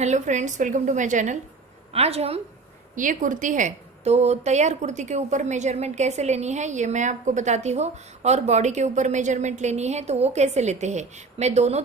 Hello friends, welcome to my channel. आज हम ये कुर्ती है तो तैयार कुर्ती के ऊपर मेजरमेंट कैसे लेनी है ये मैं आपको बताती हूँ, और बॉडी के ऊपर मेजरमेंट लेनी है तो वो कैसे लेते हैं मैं दोनों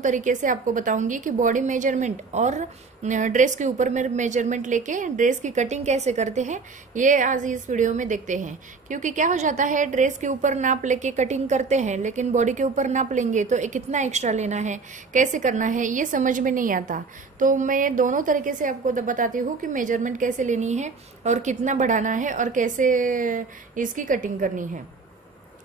तरीके से आपको बताऊंगी कि बॉडी मेजरमेंट और ड्रेस के ऊपर मेजरमेंट लेके ड्रेस की कटिंग कैसे करते हैं ये आज इस वीडियो में देखते हैं। क्योंकि क्या हो जाता है, ड्रेस के ऊपर नाप लेके कटिंग करते हैं लेकिन बॉडी के ऊपर नाप लेंगे तो कितना एक्स्ट्रा लेना है, कैसे करना है ये समझ में नहीं आता। तो मैं दोनों तरीके से आपको बताती हूँ कि मेजरमेंट कैसे लेनी है और कितना बढ़ाना है और कैसे इसकी कटिंग करनी है।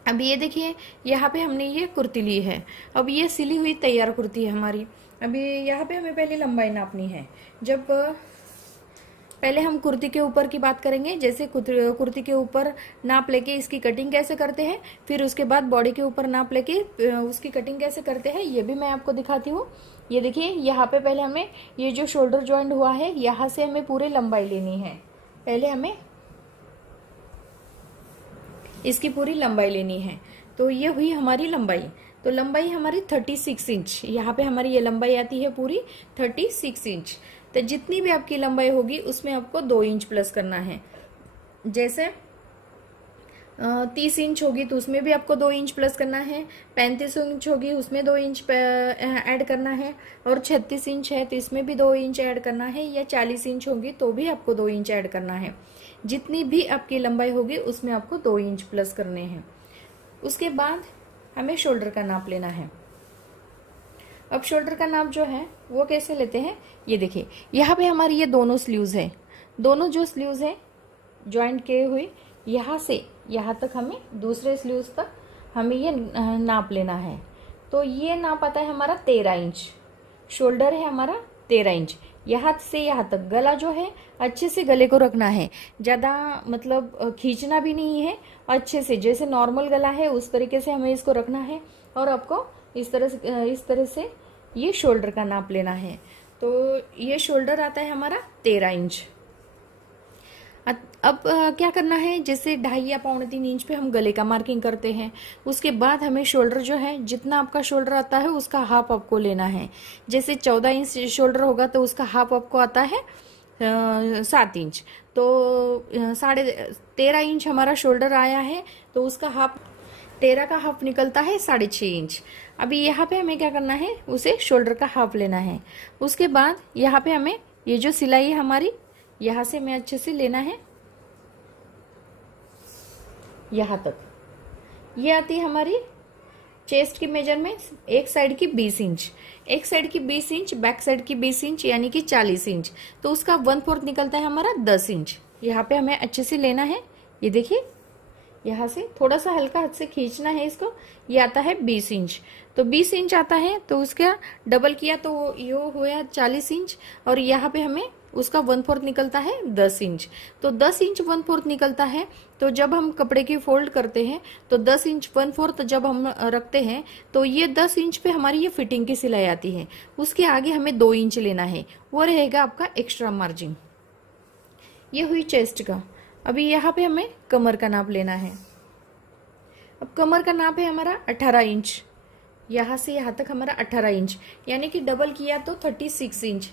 अब ये देखिए, यहाँ पे हमने ये कुर्ती ली है। अब ये सिली हुई तैयार कुर्ती है हमारी। अभी यहाँ पे हमें पहले लंबाई नापनी है। जब पहले हम कुर्ती के ऊपर की बात करेंगे, जैसे कुर्ती के ऊपर नाप लेके इसकी कटिंग कैसे करते हैं, फिर उसके बाद बॉडी के ऊपर नाप लेके उसकी कटिंग कैसे करते हैं ये भी मैं आपको दिखाती हूँ। ये देखिए, यहाँ पे पहले हमें ये जो शोल्डर ज्वाइंट हुआ है यहाँ से हमें पूरी लंबाई लेनी है। पहले हमें इसकी पूरी लंबाई लेनी है। तो ये हुई हमारी लंबाई। तो लंबाई हमारी 36 इंच, यहाँ पे हमारी ये लंबाई आती है पूरी 36 इंच। तो जितनी भी आपकी लंबाई होगी उसमें आपको 2 इंच प्लस करना है। जैसे 30 इंच होगी तो उसमें भी आपको 2 इंच प्लस करना है। 35 इंच होगी उसमें 2 इंच ऐड करना है। और 36 इंच है तो इसमें भी 2 इंच ऐड करना है। या 40 इंच होगी तो भी आपको 2 इंच ऐड करना है। जितनी भी आपकी लंबाई होगी उसमें आपको 2 इंच प्लस करने हैं। उसके बाद हमें शोल्डर का नाप लेना है। अब शोल्डर का नाप जो है वो कैसे लेते हैं, ये देखिए, यहाँ पे हमारी ये दोनों स्लीव्स है। दोनों जो स्लीव्स है ज्वाइंट किए हुए, यहाँ से यहाँ तक हमें दूसरे स्लीव्स तक हमें ये नाप लेना है। तो ये नाप आता है हमारा 13 इंच। शोल्डर है हमारा 13 इंच। यहाँ से यहाँ तक गला जो है अच्छे से गले को रखना है, ज्यादा मतलब खींचना भी नहीं है। अच्छे से जैसे नॉर्मल गला है उस तरीके से हमें इसको रखना है। और आपको इस तरह से ये शोल्डर का नाप लेना है। तो ये शोल्डर आता है हमारा 13 इंच। अब क्या करना है, जैसे 2.5 या 2.25 इंच पे हम गले का मार्किंग करते हैं। उसके बाद हमें शोल्डर जो है, जितना आपका शोल्डर आता है उसका हाफ आपको लेना है। जैसे 14 इंच शोल्डर होगा तो उसका हाफ आपको आता है 7 इंच। तो 13.5 इंच हमारा शोल्डर आया है तो उसका हाफ, 13 का हाफ निकलता है 6.5 इंच। अभी यहाँ पे हमें क्या करना है, उसे शोल्डर का हाफ लेना है। उसके बाद यहाँ पे हमें ये जो सिलाई है हमारी, यहाँ से हमें अच्छे से लेना है यहाँ तक। ये आती है हमारी चेस्ट की मेजरमेंट। एक साइड की 20 इंच, एक साइड की 20 इंच, बैक साइड की 20 इंच, यानी कि 40 इंच। तो उसका 1/4 निकलता है हमारा 10 इंच। यहाँ पे हमें अच्छे से लेना है। ये देखिए, यहाँ से थोड़ा सा हल्का हाथ से खींचना है इसको। ये आता है 20 इंच। तो 20 इंच आता है तो उसका डबल किया तो ये हुआ 40 इंच। और यहाँ पे हमें उसका 1/4 निकलता है 10 इंच। तो 10 इंच 1/4 निकलता है। तो जब हम कपड़े की फोल्ड करते हैं तो 10 इंच 1/4 जब हम रखते हैं तो ये 10 इंच पे हमारी ये फिटिंग की सिलाई आती है। उसके आगे हमें 2 इंच लेना है, वो रहेगा आपका एक्स्ट्रा मार्जिन। ये हुई चेस्ट का। अभी यहाँ पे हमें कमर का नाप लेना है। अब कमर का नाप है हमारा 18 इंच। यहाँ से यहाँ तक हमारा 18 इंच, यानी कि डबल किया तो 36 इंच,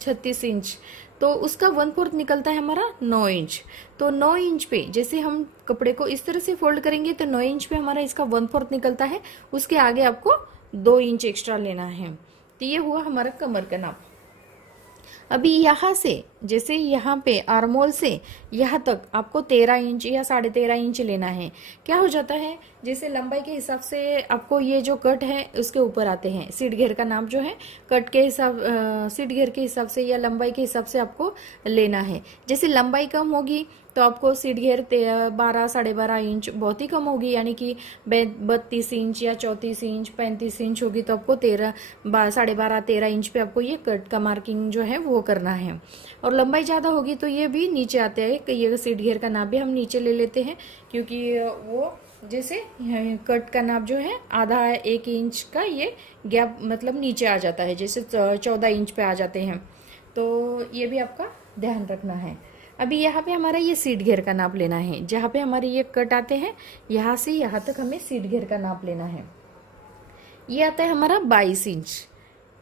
36 इंच। तो उसका 1/4 निकलता है हमारा 9 इंच। तो 9 इंच पे जैसे हम कपड़े को इस तरह से फोल्ड करेंगे तो 9 इंच पे हमारा इसका 1/4 निकलता है। उसके आगे आपको 2 इंच एक्स्ट्रा लेना है। तो ये हुआ हमारा कमर का नाप। अभी यहाँ से, जैसे यहाँ पे आर्मोल से यहाँ तक आपको 13 इंच या 13.5 इंच लेना है। क्या हो जाता है, जैसे लंबाई के हिसाब से आपको ये जो कट है उसके ऊपर आते हैं। सीट घेर का नाप जो है कट के हिसाब, सीट घेर के हिसाब से या लंबाई के हिसाब से आपको लेना है। जैसे लंबाई कम होगी तो आपको सीट घेर 12 12.5 इंच बहुत ही कम होगी, यानी कि 32 इंच या 34 इंच 35 इंच होगी तो आपको 12.5 13 इंच पे आपको ये कट का मार्किंग जो है वो करना है। और लंबाई ज्यादा होगी तो ये भी नीचे आते हैं। ये सीट घेर का नाप भी हम नीचे ले लेते हैं, क्योंकि वो जैसे कट का नाप जो है आधा 1 इंच का ये गैप मतलब नीचे आ जाता है, जैसे 14 इंच पे आ जाते हैं। तो ये भी आपका ध्यान रखना है। अभी यहाँ पे हमारा ये सीट घेर का नाप लेना है। जहाँ पे हमारे ये कट आते हैं यहाँ से यहाँ तक हमें सीट घेर का नाप लेना है। ये आता है हमारा 22 इंच।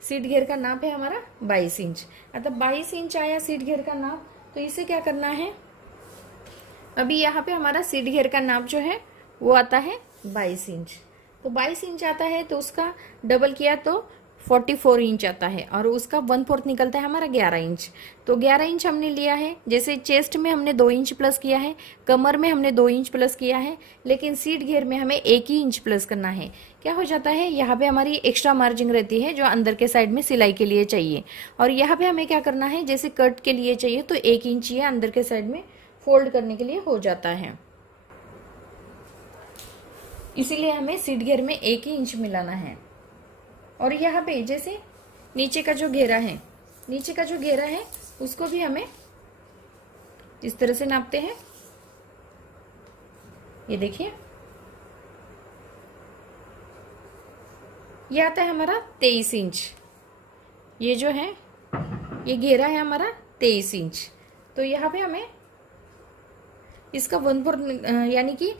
सीट घेर का नाप है हमारा 22 इंच। अतः 22 इंच आया सीट घेर का नाप। तो इसे क्या करना है, अभी यहाँ पे हमारा सीट घेर का नाप जो है वो आता है 22 इंच। तो 22 इंच आता है तो उसका डबल किया तो 44 इंच आता है, और उसका 1/4 निकलता है हमारा 11 इंच। तो 11 इंच हमने लिया है। जैसे चेस्ट में हमने 2 इंच प्लस किया है, कमर में हमने 2 इंच प्लस किया है, लेकिन सीट घेर में हमें 1 ही इंच प्लस करना है। क्या हो जाता है, यहाँ पे हमारी एक्स्ट्रा मार्जिन रहती है जो अंदर के साइड में सिलाई के लिए चाहिए, और यहाँ पे हमें क्या करना है, जैसे कट के लिए चाहिए तो 1 इंच ये अंदर के साइड में फोल्ड करने के लिए हो जाता है। इसीलिए हमें सीट घेर में 1 ही इंच मिलाना है। और यहाँ पे जैसे नीचे का जो घेरा है, नीचे का जो घेरा है उसको भी हमें इस तरह से नापते हैं। ये देखिए, ये आता है हमारा 23 इंच। ये जो है ये घेरा है हमारा 23 इंच। तो यहाँ पे हमें इसका 1/4 यानी कि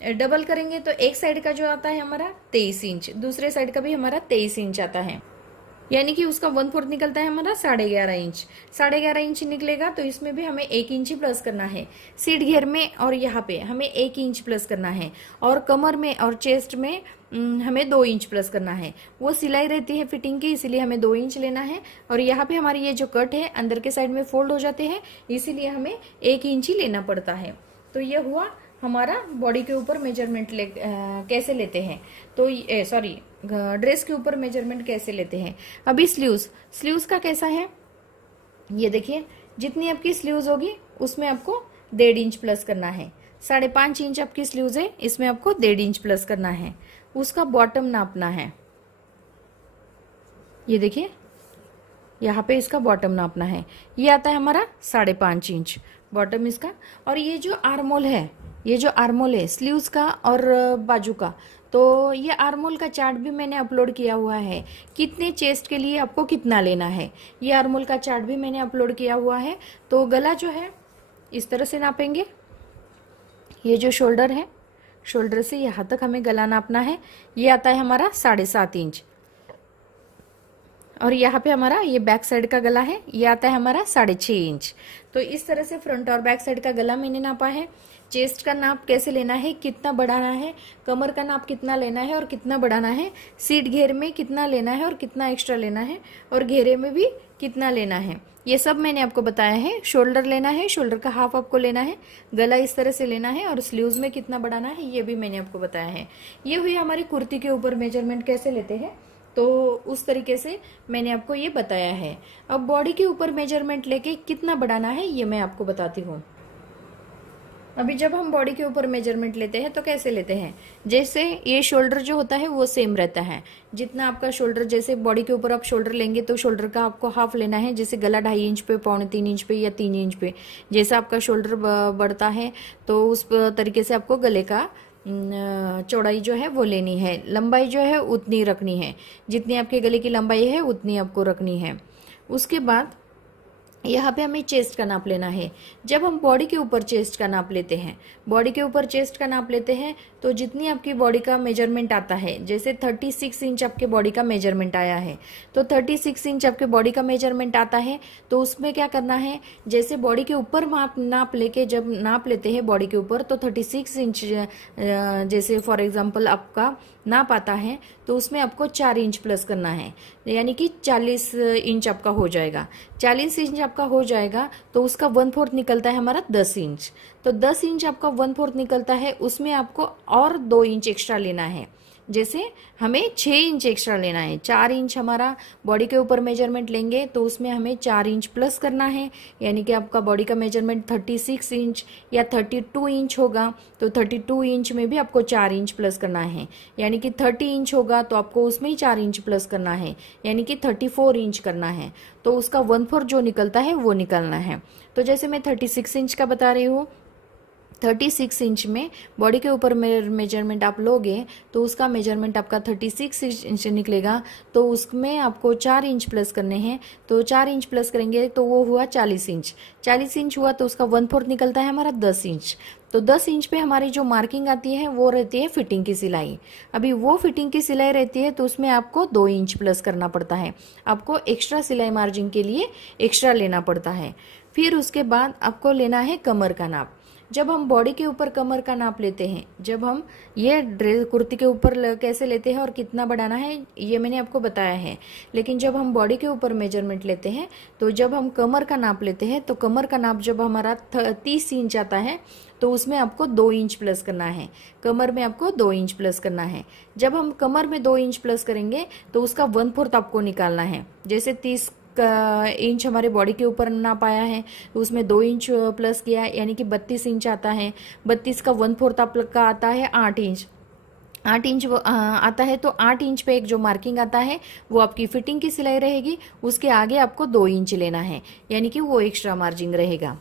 डबल करेंगे तो एक साइड का जो आता है हमारा 23 इंच, दूसरे साइड का भी हमारा 23 इंच आता है, यानी कि उसका 1/4 निकलता है हमारा 11.5 इंच। 11.5 इंच निकलेगा तो इसमें भी हमें 1 इंच प्लस करना है। सीट घेर में और यहाँ पे हमें 1 इंच प्लस करना है, और कमर में और चेस्ट में हमें 2 इंच प्लस करना है। वो सिलाई रहती है फिटिंग की, इसीलिए हमें 2 इंच लेना है। और यहाँ पे हमारी ये जो कट है अंदर के साइड में फोल्ड हो जाते हैं, इसीलिए हमें 1 इंच ही लेना पड़ता है। तो ये हुआ हमारा बॉडी के ऊपर मेजरमेंट कैसे लेते हैं, तो सॉरी ड्रेस के ऊपर मेजरमेंट कैसे लेते हैं। अभी स्लीव्स का कैसा है, ये देखिए, जितनी आपकी स्लीव्स होगी उसमें आपको 1.5 इंच प्लस करना है। 5.5 इंच आपकी स्लीव्स है, इसमें आपको 1.5 इंच प्लस करना है। उसका बॉटम नापना है, ये देखिए यहाँ पे इसका बॉटम नापना है। ये आता है हमारा 5.5 इंच बॉटम इसका। और ये जो आर्मोल है, ये जो आर्मोल है स्लीव्स का और बाजू का, तो ये आर्मोल का चार्ट भी मैंने अपलोड किया हुआ है, कितने चेस्ट के लिए आपको कितना लेना है, ये आर्मोल का चार्ट भी मैंने अपलोड किया हुआ है। तो गला जो है इस तरह से नापेंगे, ये जो शोल्डर है, शोल्डर से यहाँ तक हमें गला नापना है। ये आता है हमारा 7.5 इंच, और यहाँ पे हमारा ये बैक साइड का गला है, ये आता है हमारा 6.5 इंच। तो इस तरह से फ्रंट और बैक साइड का गला मैंने नापा है। चेस्ट का नाप कैसे लेना है, कितना बढ़ाना है, कमर का नाप कितना लेना है और कितना बढ़ाना है, सीट घेर में कितना लेना है और कितना एक्स्ट्रा लेना है, और घेरे में भी कितना लेना है, ये सब मैंने आपको बताया है। शोल्डर लेना है, शोल्डर का हाफ आपको लेना है, गला इस तरह से लेना है, और स्लीव्स में कितना बढ़ाना है ये भी मैंने आपको बताया है। ये हुई हमारी कुर्ती के ऊपर मेजरमेंट कैसे लेते हैं, तो उस तरीके से मैंने आपको ये बताया है। अब बॉडी के ऊपर मेजरमेंट लेके कितना बढ़ाना है ये मैं आपको बताती हूँ। अभी जब हम बॉडी के ऊपर मेजरमेंट लेते हैं तो कैसे लेते हैं, जैसे ये शोल्डर जो होता है वो सेम रहता है, जितना आपका शोल्डर, जैसे बॉडी के ऊपर आप शोल्डर लेंगे तो शोल्डर का आपको हाफ लेना है। जैसे गला 2.5 इंच पे, 2.25 इंच पे या 3 इंच पे, जैसा आपका शोल्डर बढ़ता है तो उस तरीके से आपको गले का चौड़ाई जो है वो लेनी है, लंबाई जो है उतनी रखनी है, जितनी आपके गले की लंबाई है उतनी आपको रखनी है। उसके बाद यहाँ पे हमें चेस्ट का नाप लेना है। जब हम बॉडी के ऊपर चेस्ट का नाप लेते हैं, बॉडी के ऊपर चेस्ट का नाप लेते हैं तो जितनी आपकी बॉडी का मेजरमेंट आता है, जैसे 36 इंच आपके बॉडी का मेजरमेंट आया है, तो 36 इंच आपके बॉडी का मेजरमेंट आता है, तो उसमें क्या करना है, जैसे बॉडी के ऊपर नाप लेके जब नाप लेते हैं बॉडी के ऊपर, तो 36 इंच जैसे फॉर एग्जाम्पल आपका नाप आता है तो उसमें आपको 4 इंच प्लस करना है, यानी कि 40 इंच आपका हो जाएगा। 40 इंच आपका हो जाएगा तो उसका 1/4 निकलता है हमारा 10 इंच। तो 10 इंच आपका 1/4 निकलता है, उसमें आपको और 2 इंच एक्स्ट्रा लेना है। जैसे हमें 6 इंच एक्स्ट्रा लेना है, 4 इंच हमारा बॉडी के ऊपर मेजरमेंट लेंगे तो उसमें हमें 4 इंच प्लस करना है, यानी कि आपका बॉडी का मेजरमेंट 36 इंच या 32 इंच होगा, तो 32 इंच में भी आपको 4 इंच प्लस करना है, यानी कि 30 इंच होगा तो आपको उसमें ही 4 इंच प्लस करना है, यानी कि 34 इंच करना है। तो उसका 1/4 जो निकलता है वो निकलना है। तो जैसे मैं 36 इंच का बता रही हूँ, 36 इंच में बॉडी के ऊपर मेजरमेंट आप लोगे तो उसका मेजरमेंट आपका 36 इंच निकलेगा। तो उसमें आपको 4 इंच प्लस करने हैं, तो 4 इंच प्लस करेंगे तो वो हुआ 40 इंच। 40 इंच हुआ तो उसका 1/4 निकलता है हमारा 10 इंच। तो 10 इंच पे हमारी जो मार्किंग आती है वो रहती है फिटिंग की सिलाई। अभी वो फिटिंग की सिलाई रहती है तो उसमें आपको 2 इंच प्लस करना पड़ता है, आपको एक्स्ट्रा सिलाई मार्जिन के लिए एक्स्ट्रा लेना पड़ता है। फिर उसके बाद आपको लेना है कमर का नाप। जब हम बॉडी के ऊपर कमर का नाप लेते हैं, जब हम ये ड्रेस कुर्ती के ऊपर कैसे लेते हैं और कितना बढ़ाना है ये मैंने आपको बताया है, लेकिन जब हम बॉडी के ऊपर मेजरमेंट लेते हैं तो जब हम कमर का नाप लेते हैं तो कमर का नाप जब हमारा 30 इंच आता है तो उसमें आपको 2 इंच प्लस करना है, कमर में आपको 2 इंच प्लस करना है। जब हम कमर में 2 इंच प्लस करेंगे तो उसका 1/4 आपको निकालना है। जैसे 30 इंच हमारे बॉडी के ऊपर नाप आया है तो उसमें 2 इंच प्लस किया यानी कि 32 इंच आता है। 32 का 1/4 आपका आता है 8 इंच। 8 इंच आता है तो 8 इंच पे एक जो मार्किंग आता है वो आपकी फिटिंग की सिलाई रहेगी, उसके आगे आपको 2 इंच लेना है यानी कि वो एक्स्ट्रा मार्जिन रहेगा।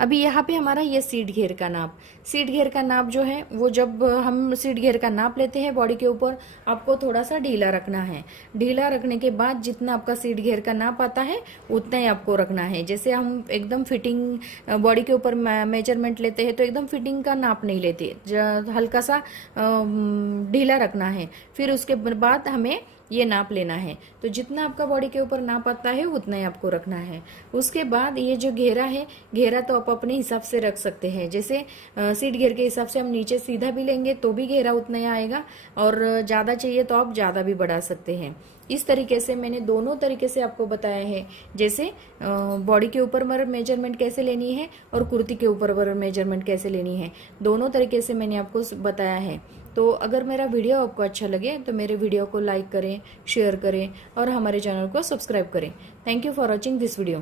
अभी यहाँ पे हमारा ये सीट घेर का नाप, सीट घेर का नाप जो है वो जब हम सीट घेर का नाप लेते हैं बॉडी के ऊपर आपको थोड़ा सा ढीला रखना है। ढीला रखने के बाद जितना आपका सीट घेर का नाप आता है उतना ही आपको रखना है। जैसे हम एकदम फिटिंग बॉडी के ऊपर मेजरमेंट लेते हैं तो एकदम फिटिंग का नाप नहीं लेते, हल्का सा ढीला रखना है। फिर उसके बाद हमें ये नाप लेना है, तो जितना आपका बॉडी के ऊपर नाप आता है उतना ही आपको रखना है। उसके बाद ये जो घेरा है, घेरा तो आप अपने हिसाब से रख सकते हैं। जैसे सीट घेर के हिसाब से हम नीचे सीधा भी लेंगे तो भी घेरा उतना ही आएगा, और ज्यादा चाहिए तो आप ज्यादा भी बढ़ा सकते हैं। इस तरीके से मैंने दोनों तरीके से आपको बताया है, जैसे बॉडी के ऊपर मेजरमेंट कैसे लेनी है और कुर्ती के ऊपर मेजरमेंट कैसे लेनी है, दोनों तरीके से मैंने आपको बताया है। तो अगर मेरा वीडियो आपको अच्छा लगे तो मेरे वीडियो को लाइक करें, शेयर करें और हमारे चैनल को सब्सक्राइब करें। Thank you for watching this video.